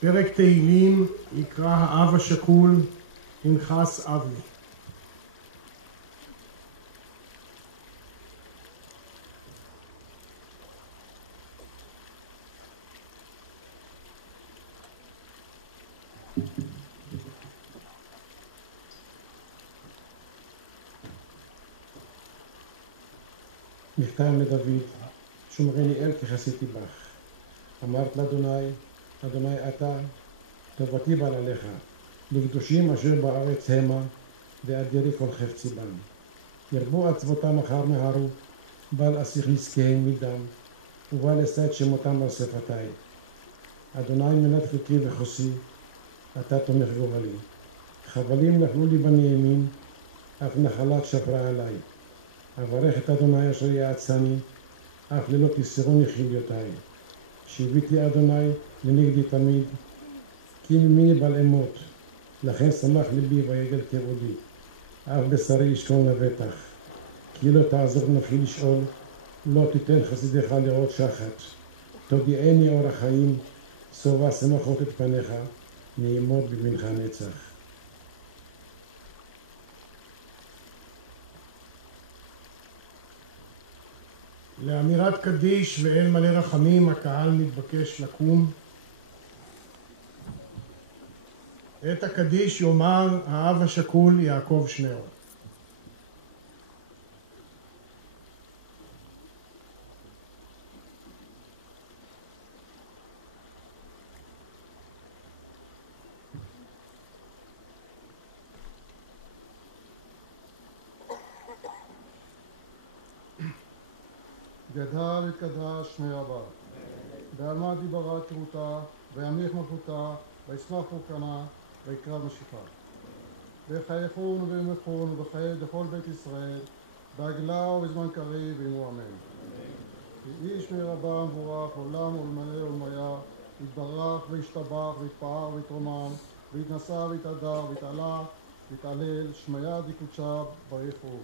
פרק תהילים יקרא האב השכול פנחס אבני. מכתב לדוד, שומרני אל כי חסיתי בך. אמרת לאדוני, אדוני אתה, טובתי בא עליך, לקדושים אשר בארץ המה, ואדירי כל חפצי בם. ירבו עצבותם אחר נהרו, בל אסיך נזקיהם מדם, ובל אשא שמותם על שפתי. אדוני מנת חלקי וחוסי, אתה תומך גורלי. חבלים נפלו לי בנעימים, אף נחלת שפרה עלי. אברך את אדוני אשר יעצני, אף ללא תסירוני חיליותי. שיביתי אדוני לנגדי תמיד, כי ממני בל אמות, לכן שמח ליבי ויגל כבודי. אף בשרי ישכון לבטח, כי לא תעזור נפשי לשאול, לא תיתן חסידיך לראות שחת. תודיעני אור החיים, סובה שמחות את פניך, נעמוד בבנך נצח. לאמירת קדיש ואל מלא רחמים הקהל מתבקש לקום. את הקדיש יאמר האב השכול יעקב שנר. גדל ותקדש שמי רבה, בעלמא דיברה תרותה, וימליך מלכותה, וישמח פורקנה, ויקרב משיחה. בחייכון ובמחון ובחיי דכל בית ישראל, בעגלה ובזמן קריב ואמרו אמן. כי איש מרבה מבורך עולם ולמלא ולמיה, יתברך וישתבח ויתפאר ויתרומם, ויתנשא ויתהדר ויתעלה ויתעלל, שמיה דקודשה בריחו.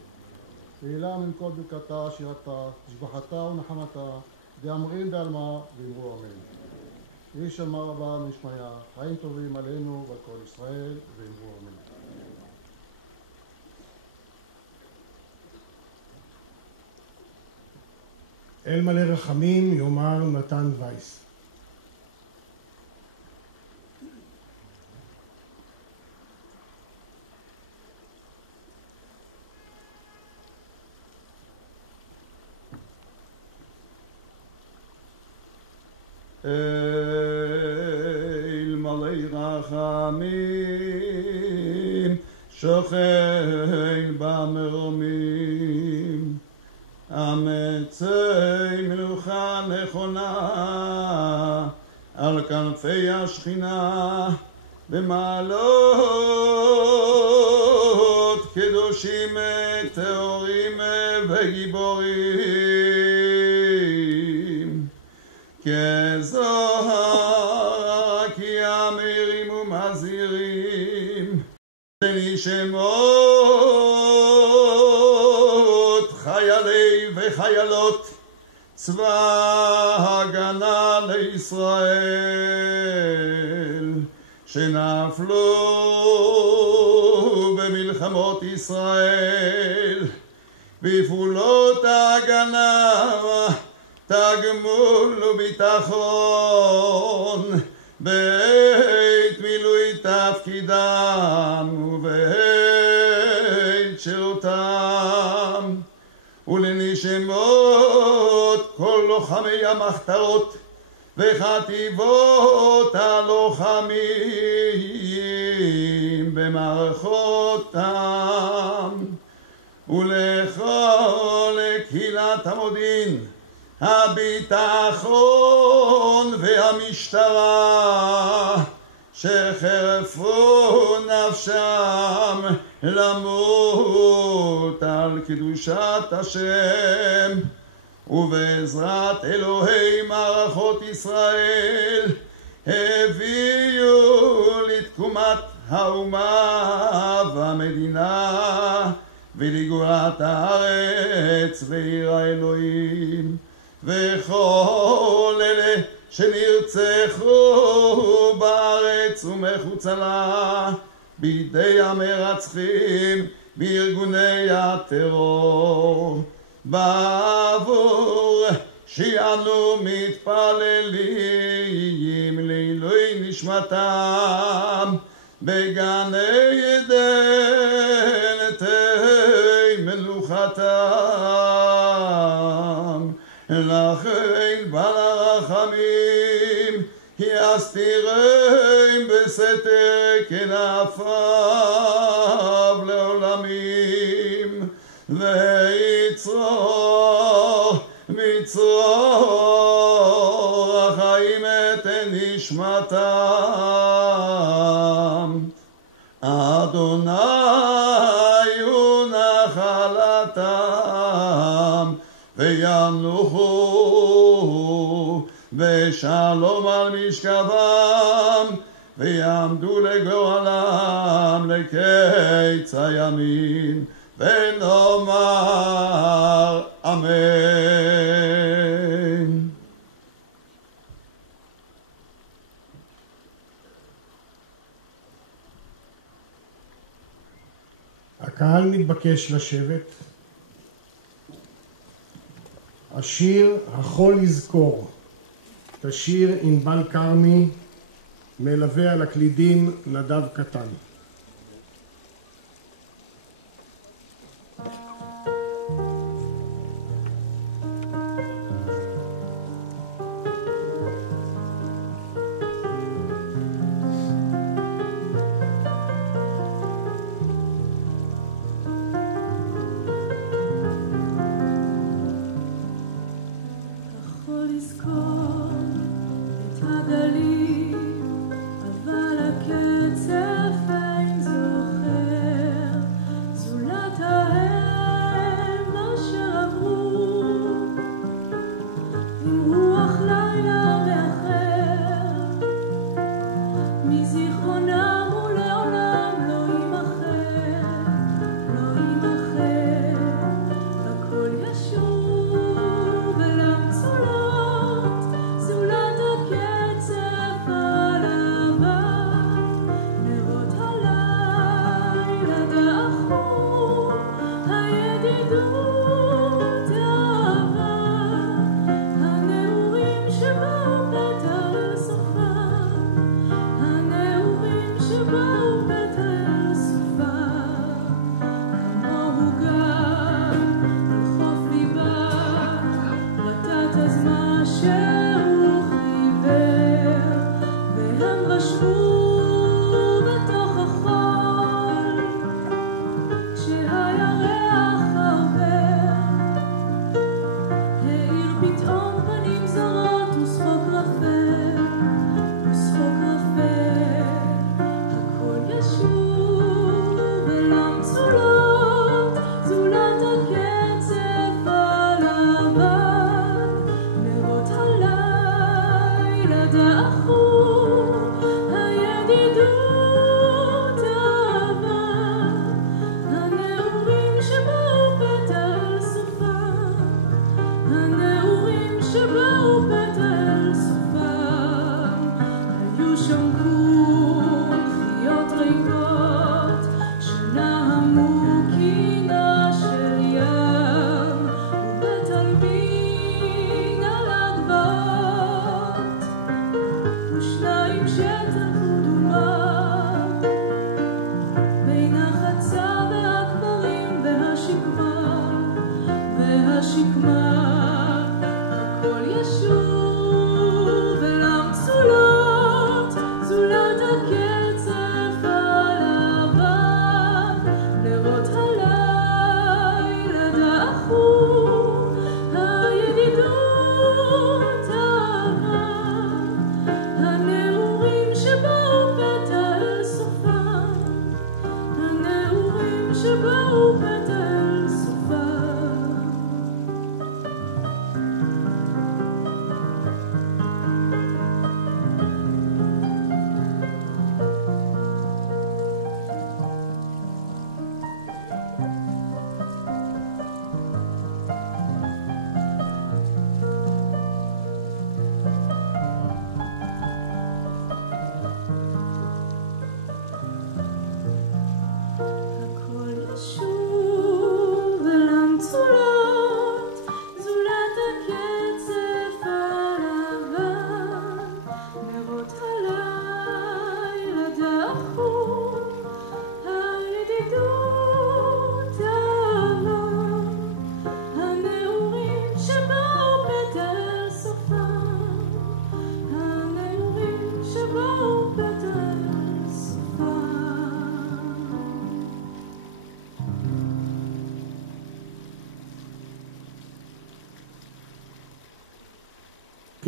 תהילה מנקוד ברכתה, שירתה, תשבחתה ונחמתה, דאמרים בעלמא ואמרו אמן. איש אמר רבה משמיה, חיים טובים עלינו ועל כל ישראל, ואמרו אמן. אל מלא רחמים יאמר נתן וייס. אל מלא רחמים שוכן במרומים, אמצי מלוכה נכונה על כנפי השכינה במעלות קדושים טהורים וגיבורים כזוהר כי אמירים ומזהירים לנשמות חיילי וחיילות צבא הגנה לישראל שנפלו במלחמות ישראל בפעולות ההגנה תגמול וביטחון בעת מילוי תפקידם ובעת שירותם ולנשמות כל לוחמי המחתרות וחטיבות הלוחמים במערכותם ולכל קהילת המודיעין הביטחון והמשטרה שחרפו נפשם למות על קדושת השם ובעזרת אלוהי מערכות ישראל הביאו לתקומת האומה והמדינה ולגאולת הארץ ועיר האלוהים וכל אלה שנרצחו בארץ ומחוצה לה בידי המרצחים בארגוני הטרור בעבור שאנו מתפללים לעילוי נשמתם בגני עדן תהי מנוחתם לכן בעל הרחמים יסתירם בסתר כנפיו לעולמים ויצרור מצרור החיים את נשמתם אדוני הוא נחלתם וינוחו ושלום על משכבם ויעמדו לגורלם לקיץ הימים ונאמר אמן. הקהל מתבקש לשבת. השיר החול יזכור תשיר ענבל כרמי, מלווה על הקלידים נדב קטן. הכל ישוב אל המצולות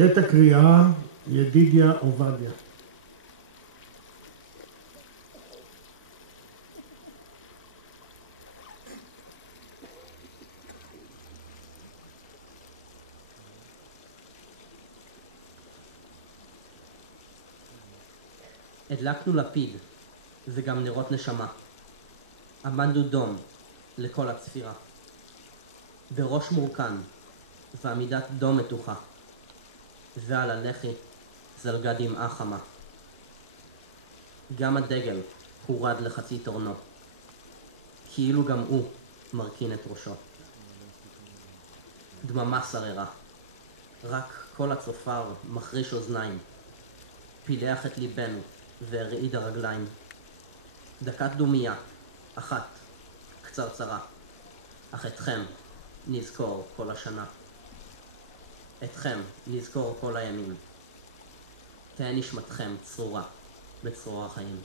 קטע קריאה, ידידיה עובדיה. הדלקנו לפיד, וגם נרות נשמה. עמדנו דום לכל הצפירה. בראש מורכן, ועמידת דום מתוחה. ועל הלחי זלגה דמעה חמה. גם הדגל הורד לחצי תורנו, כאילו גם הוא מרכין את ראשו. דממה שררה, רק קול הצופר מחריש אוזניים, פילח את ליבנו והרעיד הרגליים. דקת דומיה, אחת, קצרצרה, אך אתכם נזכור כל השנה. אתכם נזכור כל הימים. תהא נשמתכם צרורה בצרור החיים.